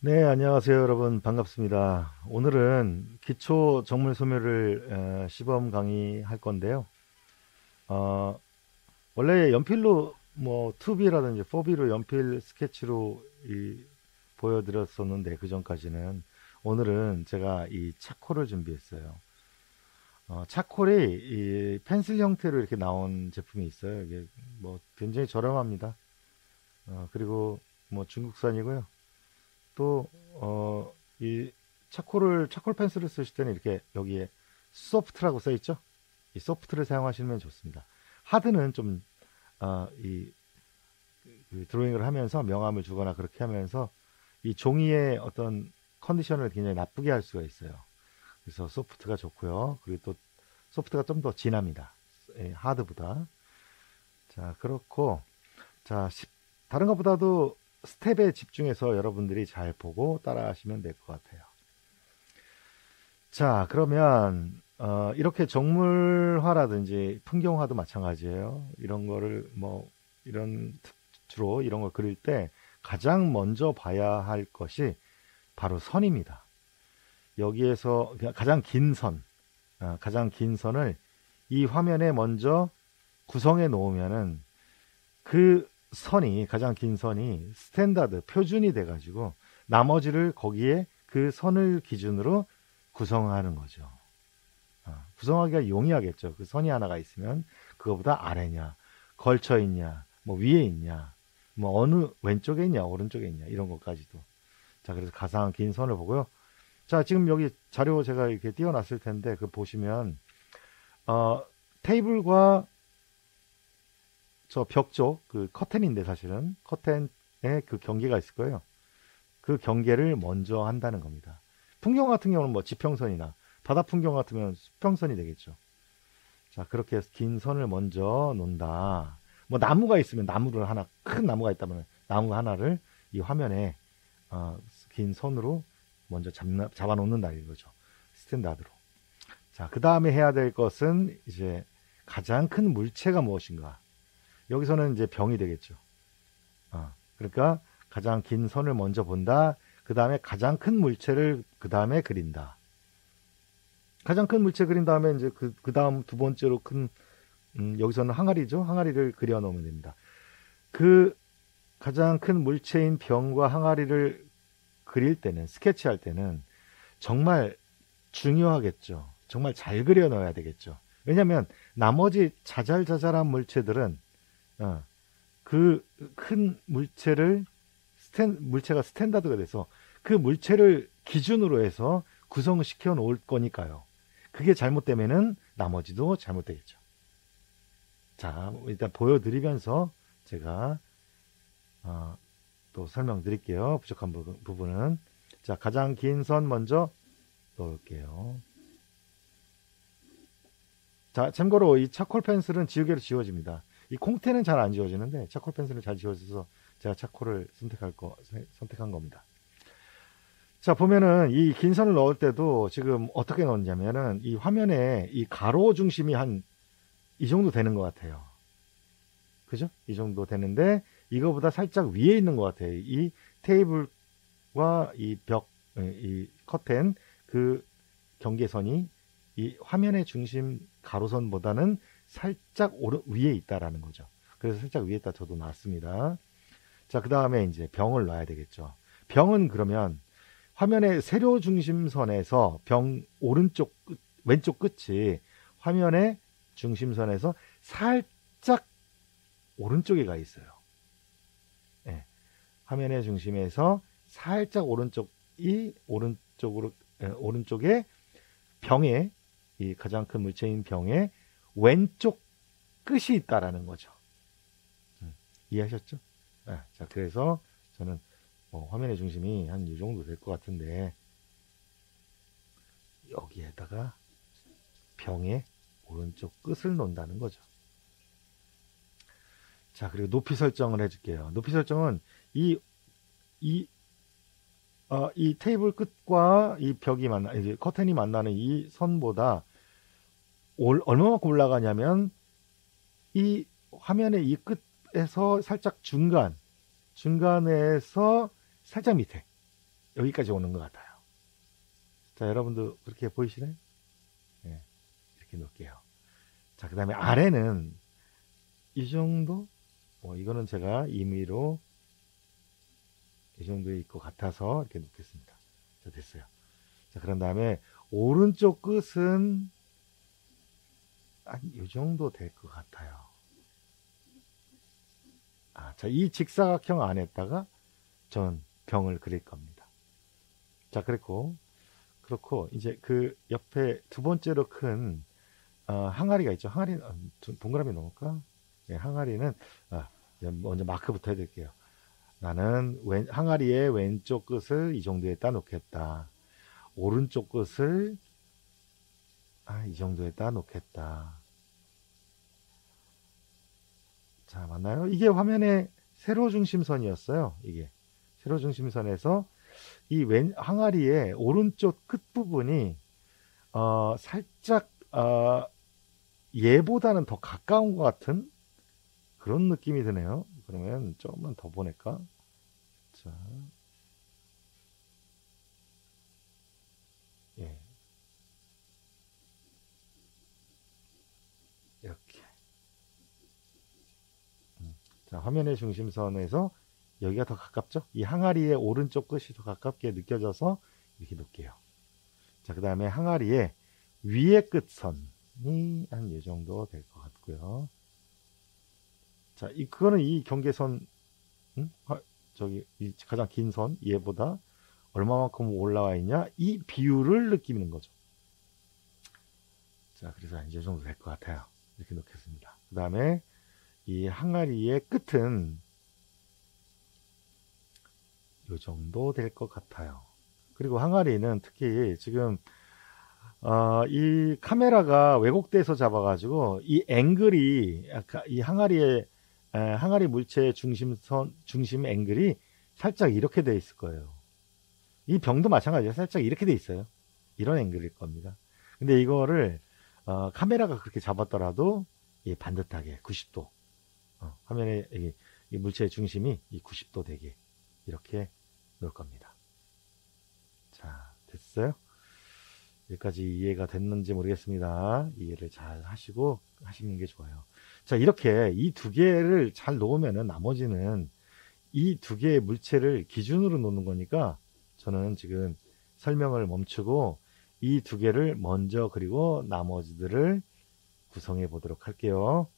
네, 안녕하세요, 여러분. 반갑습니다. 오늘은 기초 정물 소멸을 시범 강의할 건데요. 어, 원래 연필로 뭐 2B라든지 4B로 연필 스케치로 보여드렸었는데 그 전까지는 오늘은 제가 이 차콜을 준비했어요. 차콜이 이 펜슬 형태로 이렇게 나온 제품이 있어요. 이게 뭐 굉장히 저렴합니다. 그리고 뭐 중국산이고요. 또, 이 차콜 펜슬을 쓰실 때는 이렇게 여기에 소프트라고 써 있죠? 이 소프트를 사용하시면 좋습니다. 하드는 좀, 이 드로잉을 하면서 명암을 주거나 그렇게 하면서 이 종이의 어떤 컨디션을 굉장히 나쁘게 할 수가 있어요. 그래서 소프트가 좋고요. 그리고 또 소프트가 좀 더 진합니다. 하드보다. 자, 그렇고, 자, 다른 것보다도 스텝에 집중해서 여러분들이 잘 보고 따라 하시면 될 것 같아요. 자, 그러면 이렇게 정물화라든지 풍경화도 마찬가지예요. 이런 거를 뭐 주로 이런 걸 그릴 때 가장 먼저 봐야 할 것이 바로 선입니다. 여기에서 그냥 가장 긴 선을 이 화면에 먼저 구성해 놓으면은 그 선이 가장 긴 선이 스탠다드 표준이 돼가지고 나머지를 거기에 그 선을 기준으로 구성하는 거죠. 구성하기가 용이하겠죠. 그 선이 하나가 있으면 그거보다 아래냐, 걸쳐 있냐, 뭐 위에 있냐, 뭐 어느 왼쪽에 있냐, 오른쪽에 있냐 이런 것까지도. 자, 그래서 가장 긴 선을 보고요. 자, 지금 여기 자료 제가 이렇게 띄워놨을 텐데 그 보시면 어, 테이블과 저 벽 쪽 그 커튼인데 사실은 커튼에 그 경계가 있을 거예요. 그 경계를 먼저 한다는 겁니다. 풍경 같은 경우는 뭐 지평선이나 바다 풍경 같으면 수평선이 되겠죠. 자, 그렇게 해서 긴 선을 먼저 놓는다. 뭐 나무가 있으면 나무를 하나, 큰 나무가 있다면 나무 하나를 이 화면에 긴 선으로 먼저 잡아 놓는다 이거죠. 스탠다드로. 자, 그 다음에 해야 될 것은 이제 가장 큰 물체가 무엇인가. 여기서는 이제 병이 되겠죠. 그러니까 가장 긴 선을 먼저 본다. 그 다음에 가장 큰 물체를 그 다음에 그린다. 가장 큰 물체 그린 다음에 이제 그 다음 두 번째로 큰, 여기서는 항아리죠. 항아리를 그려 놓으면 됩니다. 그 가장 큰 물체인 병과 항아리를 그릴 때는, 스케치할 때는 정말 중요하겠죠. 정말 잘 그려 넣어야 되겠죠. 왜냐하면 나머지 자잘자잘한 물체들은 그 큰 물체를 물체가 스탠다드가 돼서 그 물체를 기준으로 해서 구성시켜 놓을 거니까요. 그게 잘못되면은 나머지도 잘못되겠죠. 자, 일단 보여드리면서 제가 어, 또 설명드릴게요. 부족한 부분은. 자, 가장 긴 선 먼저 넣을게요. 자, 참고로 이 차콜 펜슬은 지우개로 지워집니다. 이 콩테는 잘 안 지워지는데 차콜 펜슬은 잘 지워져서 제가 차콜을 선택한 겁니다. 자, 보면은 이 긴 선을 넣을 때도 지금 어떻게 넣냐면은 이 화면에 이 가로 중심이 한 이 정도 되는 것 같아요. 그죠? 이 정도 되는데 이거보다 살짝 위에 있는 것 같아요. 이 테이블과 이 벽, 이 커튼 그 경계선이 이 화면의 중심 가로선보다는 살짝 위에 있다라는 거죠. 그래서 살짝 위에다 저도 놨습니다. 자, 그 다음에 이제 병을 놔야 되겠죠. 병은 그러면 화면의 세로 중심선에서 왼쪽 끝이 화면의 중심선에서 살짝 오른쪽에 가 있어요. 예, 화면의 중심에서 살짝 오른쪽에 병에 이 가장 큰 물체인 병에 왼쪽 끝이 있다라는 거죠. 이해하셨죠? 자, 그래서 저는 화면의 중심이 한 이 정도 될 것 같은데 여기에다가 병의 오른쪽 끝을 놓는다는 거죠. 자, 그리고 높이 설정을 해줄게요. 높이 설정은 이, 이, 이 테이블 끝과 이 이제 커튼이 만나는 이 선보다 얼마만큼 올라가냐면 이 화면의 이 끝에서 살짝 중간에서 살짝 밑에 여기까지 오는 것 같아요. 자, 여러분도 그렇게 보이시나요? 네, 이렇게 놓을게요. 자, 그 다음에 아래는 이 정도? 뭐 이거는 제가 임의로 이 정도일 것 같아서 이렇게 놓겠습니다. 자, 됐어요. 자, 그런 다음에 오른쪽 끝은 한 이 정도 될 것 같아요. 자, 이 직사각형 안에다가 전 병을 그릴 겁니다. 자, 그렇고 이제 그 옆에 두 번째로 큰 항아리가 있죠. 항아리는 동그라미 놓을까? 네, 항아리는 먼저 마크부터 해드릴게요. 나는 항아리의 왼쪽 끝을 이 정도에다 놓겠다. 오른쪽 끝을 이 정도에다 놓겠다. 자, 맞나요? 이게 화면의 세로 중심선이었어요. 이게 세로 중심선에서 이 항아리의 오른쪽 끝부분이 살짝 얘보다는 더 가까운 것 같은 그런 느낌이 드네요. 그러면 조금만 더 보낼까? 자, 예, 이렇게. 자, 화면의 중심선에서 여기가 더 가깝죠? 이 항아리의 오른쪽 끝이 더 가깝게 느껴져서 이렇게 놓을게요. 자, 그 다음에 항아리의 위의 끝선이 한 이 정도 될 것 같고요. 자, 그거는 이 경계선, 저기 이 가장 긴 선, 얘보다 얼마만큼 올라와 있냐? 이 비율을 느끼는 거죠. 자, 그래서 이제 정도 될 것 같아요. 이렇게 놓겠습니다. 그 다음에 이 항아리의 끝은 이 정도 될 것 같아요. 그리고 항아리는 특히 지금 이 카메라가 왜곡돼서 잡아가지고 이 앵글이 이 항아리 물체의 중심 앵글이 살짝 이렇게 돼 있을 거예요. 이 병도 마찬가지예요. 살짝 이렇게 돼 있어요. 이런 앵글일 겁니다. 근데 이거를 카메라가 그렇게 잡았더라도 반듯하게 90도 화면에 이 물체의 중심이 이 90도 되게 이렇게 놓을 겁니다. 자, 됐어요? 여기까지 이해가 됐는지 모르겠습니다. 이해를 잘 하시고 하시는 게 좋아요. 자, 이렇게 이 두 개를 잘 놓으면은 나머지는 이 두 개의 물체를 기준으로 놓는 거니까 저는 지금 설명을 멈추고 이 두 개를 먼저 그리고 나머지들을 구성해 보도록 할게요.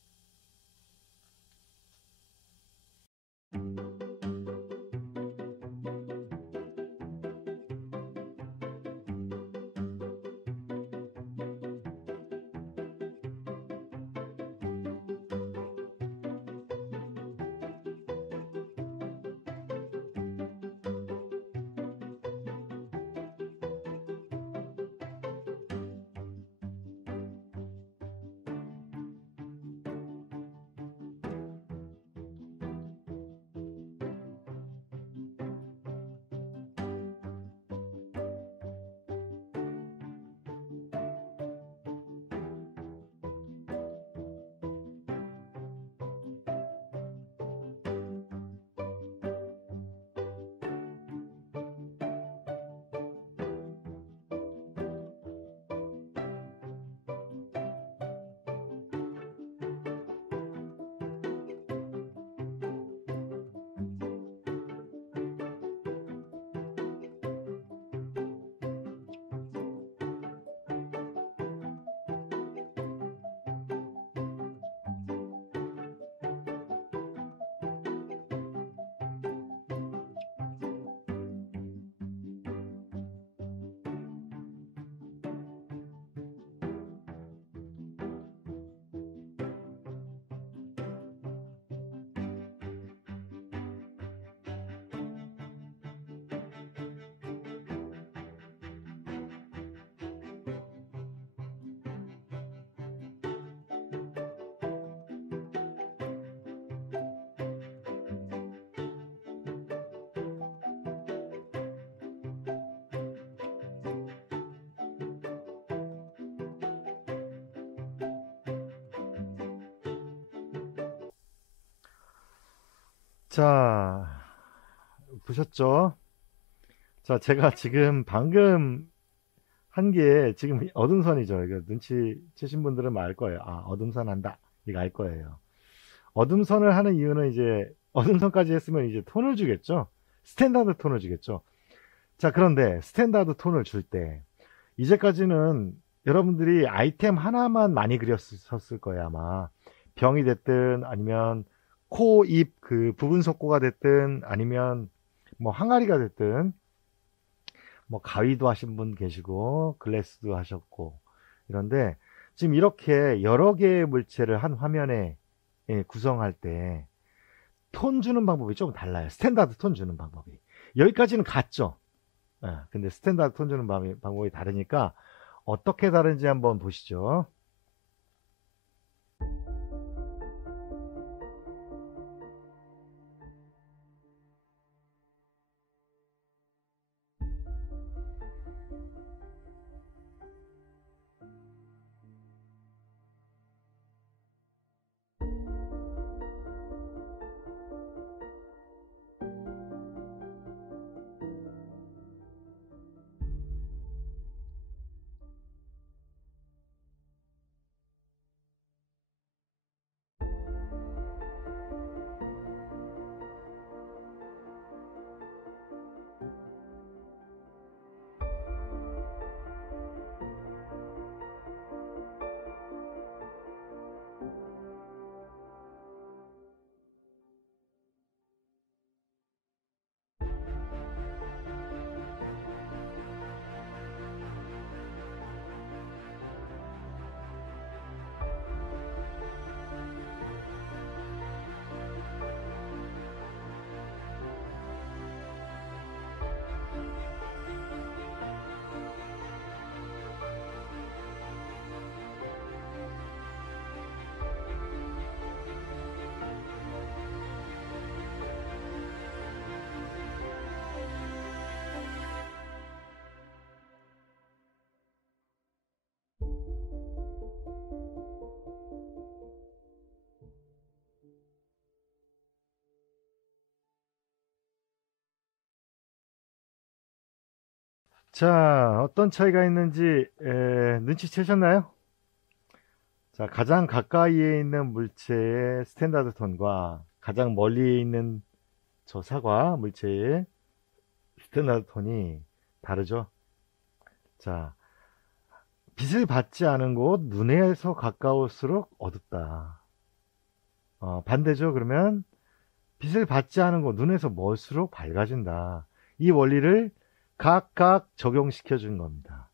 자, 보셨죠? 자, 제가 지금 방금 한 게 지금 어둠선이죠. 이거 눈치 채신 분들은 알 거예요. 아, 어둠선 한다. 이거 알 거예요. 어둠선을 하는 이유는 이제 어둠선까지 했으면 이제 톤을 주겠죠. 스탠다드 톤을 주겠죠. 자, 그런데 스탠다드 톤을 줄 때 이제까지는 여러분들이 아이템 하나만 많이 그렸었을 거예요, 아마. 병이 됐든 아니면 코, 입 그 부분 석고가 됐든 아니면 뭐 항아리가 됐든 뭐 가위도 하신 분 계시고 글래스도 하셨고 이런데 지금 이렇게 여러 개의 물체를 한 화면에 구성할 때 톤 주는 방법이 좀 달라요. 스탠다드 톤 주는 방법이. 여기까지는 같죠. 근데 스탠다드 톤 주는 방법이 다르니까 어떻게 다른지 한번 보시죠. 자, 어떤 차이가 있는지 눈치채셨나요? 자, 가장 가까이에 있는 물체의 스탠다드 톤과 가장 멀리 있는 저 사과 물체의 스탠다드 톤이 다르죠. 자, 빛을 받지 않은 곳 눈에서 가까울수록 어둡다. 반대죠. 그러면 빛을 받지 않은 곳 눈에서 멀수록 밝아진다. 이 원리를 각각 적용시켜 준 겁니다.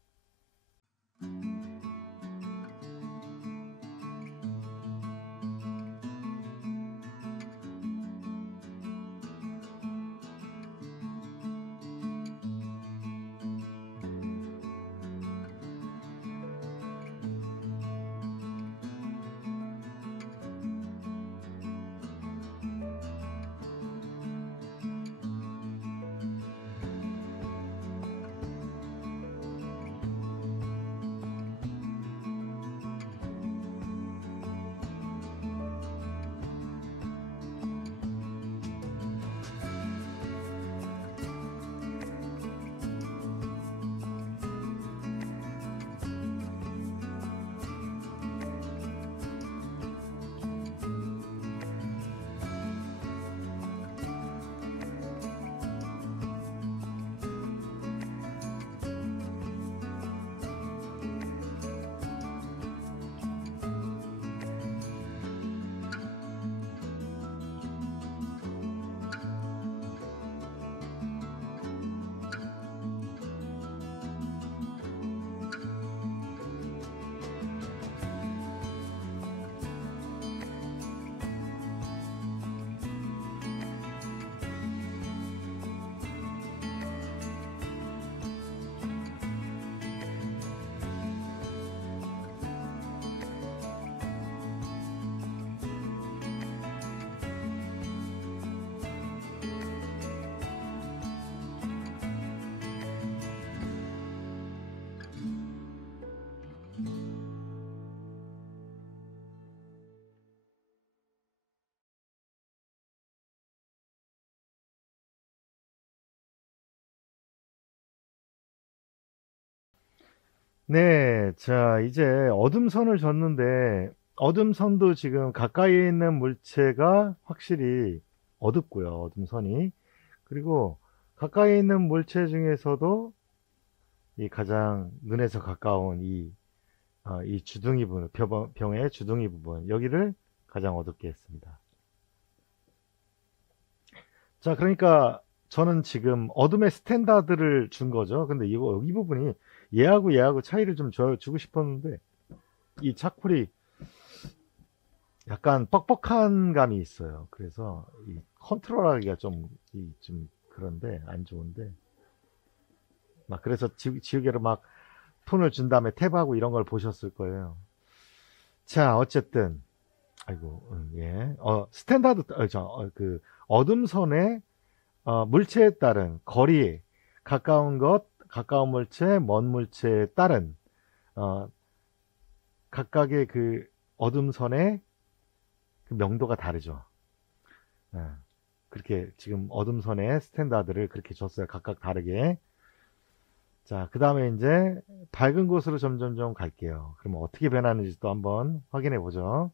네, 자, 이제 어둠선을 줬는데, 어둠선도 지금 가까이에 있는 물체가 확실히 어둡고요, 어둠선이. 그리고 가까이 있는 물체 중에서도 이 가장 눈에서 가까운 이 주둥이 부분, 병의 주둥이 부분, 여기를 가장 어둡게 했습니다. 자, 그러니까 저는 지금 어둠의 스탠다드를 준 거죠. 근데 이 부분이 얘하고 차이를 좀 주고 싶었는데, 이 차콜이 약간 뻑뻑한 감이 있어요. 그래서 이 컨트롤하기가 좀 그런데 안 좋은데, 막 그래서 지우개로 막 톤을 준 다음에 탭하고 이런 걸 보셨을 거예요. 자, 어쨌든 아이고, 예, 스탠다드, 그 어둠선의 물체에 따른 거리, 가까운 물체, 먼 물체에 따른 어, 각각의 그 어둠선의 그 명도가 다르죠. 예, 그렇게 지금 어둠선의 스탠다드를 그렇게 줬어요. 각각 다르게. 자, 그 다음에 이제 밝은 곳으로 점점점 갈게요. 그러면 어떻게 변하는지 또 한번 확인해 보죠.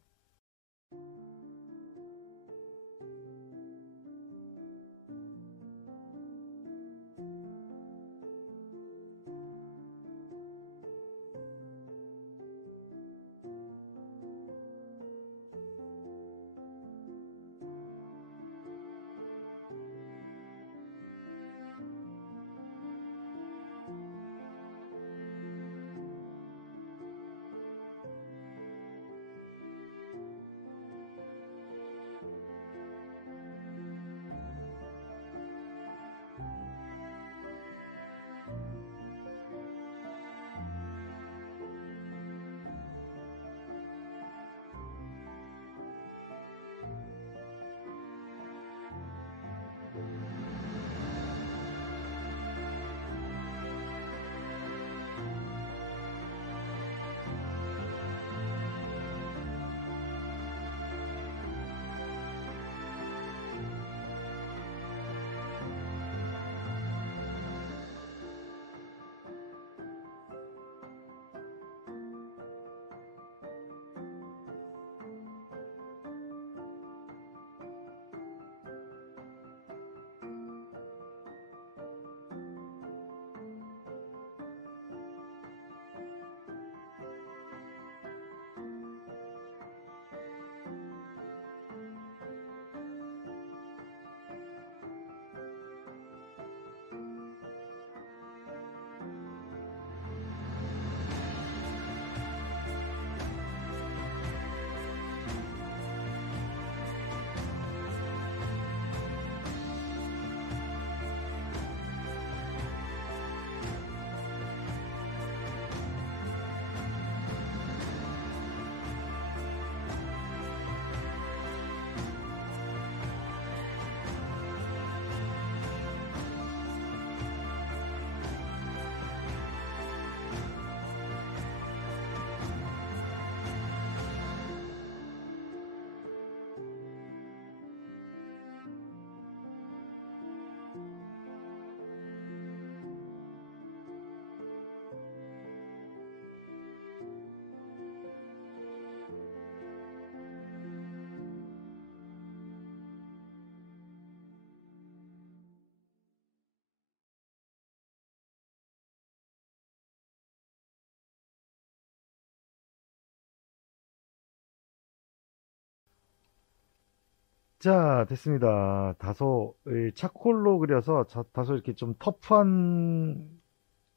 자, 됐습니다. 다소 이 차콜로 그려서 다소 이렇게 좀 터프한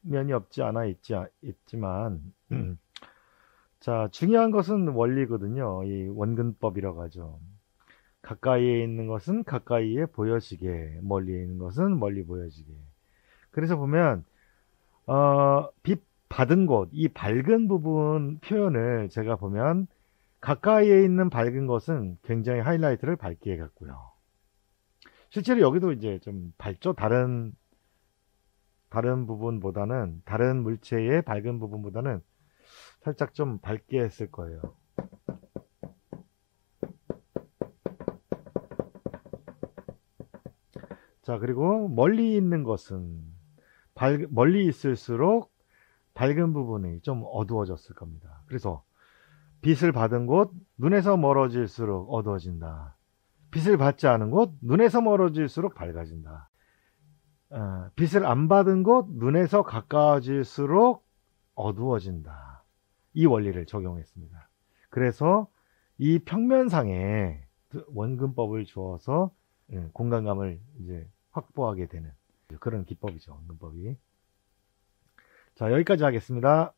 면이 없지 않아 있지만 자, 중요한 것은 원리거든요. 이 원근법이라고 하죠. 가까이에 있는 것은 가까이에 보여지게, 멀리에 있는 것은 멀리 보여지게. 그래서 보면 빛 받은 곳, 이 밝은 부분 표현을 제가 보면 가까이에 있는 밝은 것은 굉장히 하이라이트를 밝게 해갔고요. 실제로 여기도 이제 좀 밝죠. 다른 부분보다는, 다른 물체의 밝은 부분보다는 살짝 좀 밝게 했을 거예요. 자, 그리고 멀리 있는 것은 멀리 있을수록 밝은 부분이 좀 어두워졌을 겁니다. 그래서 빛을 받은 곳 눈에서 멀어질수록 어두워진다. 빛을 받지 않은 곳 눈에서 멀어질수록 밝아진다. 빛을 안 받은 곳 눈에서 가까워질수록 어두워진다. 이 원리를 적용했습니다. 그래서 이 평면상에 원근법을 주어서 공간감을 이제 확보하게 되는 그런 기법이죠. 원근법이. 자, 여기까지 하겠습니다.